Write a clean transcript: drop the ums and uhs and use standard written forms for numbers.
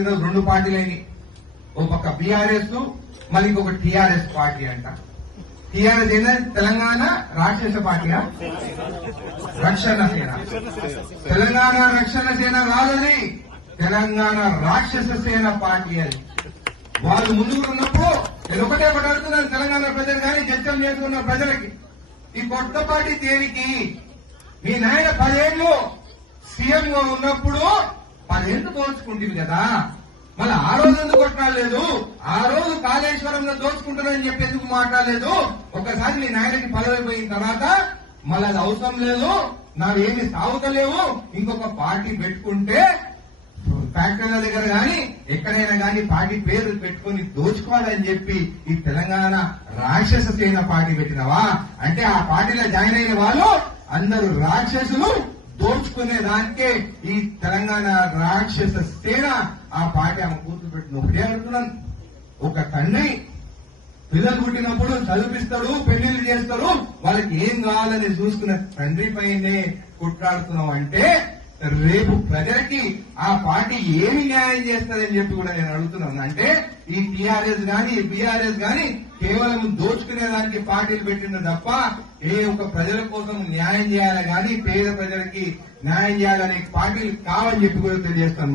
ఈరోజు రెండు పార్టీలని ఒక పక్క బీఆర్ఎస్ మళ్ళీ ఇంకొక టీఆర్ఎస్ పార్టీ అంట. టీఆర్ఎస్ ఏంటంటే తెలంగాణ రాక్షస పార్టీనా రక్షణ సేన. తెలంగాణ రక్షణ సేన కాదని తెలంగాణ రాక్షస సేన పార్టీ అది. వాళ్ళు ముందుకు ఉన్నప్పుడు నేను ఒకటే అడుగుతున్నాను తెలంగాణ ప్రజలు కానీ చర్చలు చేసుకున్న ప్రజలకి, ఈ కొత్త పార్టీ దేనికి? మీ నాయన 10 ఏళ్ళు సీఎం గా ఉన్నప్పుడు 10 ఏళ్ళు దోచుకుంటుంది కదా, మళ్ళీ ఆ రోజు ఎందుకు కొట్టలేదు? ఆ రోజు కాళేశ్వరంలో దోచుకుంటారని చెప్పి ఎందుకు మాట్లాడలేదు? ఒకసారి మీ నాయనకి పదవి పోయిన తర్వాత మళ్ళీ అది అవసరం లేదు, నావేమి సాగుతలేవు, ఇంకొక పార్టీ పెట్టుకుంటే ఫ్యాక్టరీల దగ్గర గాని ఎక్కడైనా గాని పార్టీ పేరు పెట్టుకుని దోచుకోవాలని చెప్పి ఈ తెలంగాణ రాక్షస సేన పార్టీ పెట్టినవా? అంటే ఆ పార్టీలో జాయిన్ అయిన వాళ్ళు అందరూ రాక్షసులు, దోచుకునే దానికే ఈ తెలంగాణ రాక్షస సేన ఆ పార్టీ ఆమె కూతురు పెట్టిన. ఒకటే అడుగుతున్నాను, ఒక తండ్రి పిల్లలు పుట్టినప్పుడు చదివిస్తాడు, పెళ్లిళ్ళు చేస్తాడు, వాళ్ళకి ఏం కావాలని చూసుకున్న తండ్రి పైనే కుట్రాడుతున్నాం అంటే రేపు ప్రజలకి ఆ పార్టీ ఏమి న్యాయం చేస్తుందని చెప్పి కూడా నేను అడుగుతున్నాను. అంటే ఈ టీఆర్ఎస్ గాని బీఆర్ఎస్ గాని కేవలం దోచుకునే దానికి పార్టీలు పెట్టిండు తప్ప ఏ ఒక ప్రజల కోసం న్యాయం చేయాలి గాని పేద ప్రజలకి న్యాయం చేయాలనే పార్టీలు కావని చెప్పి కూడా తెలియజేస్తాను.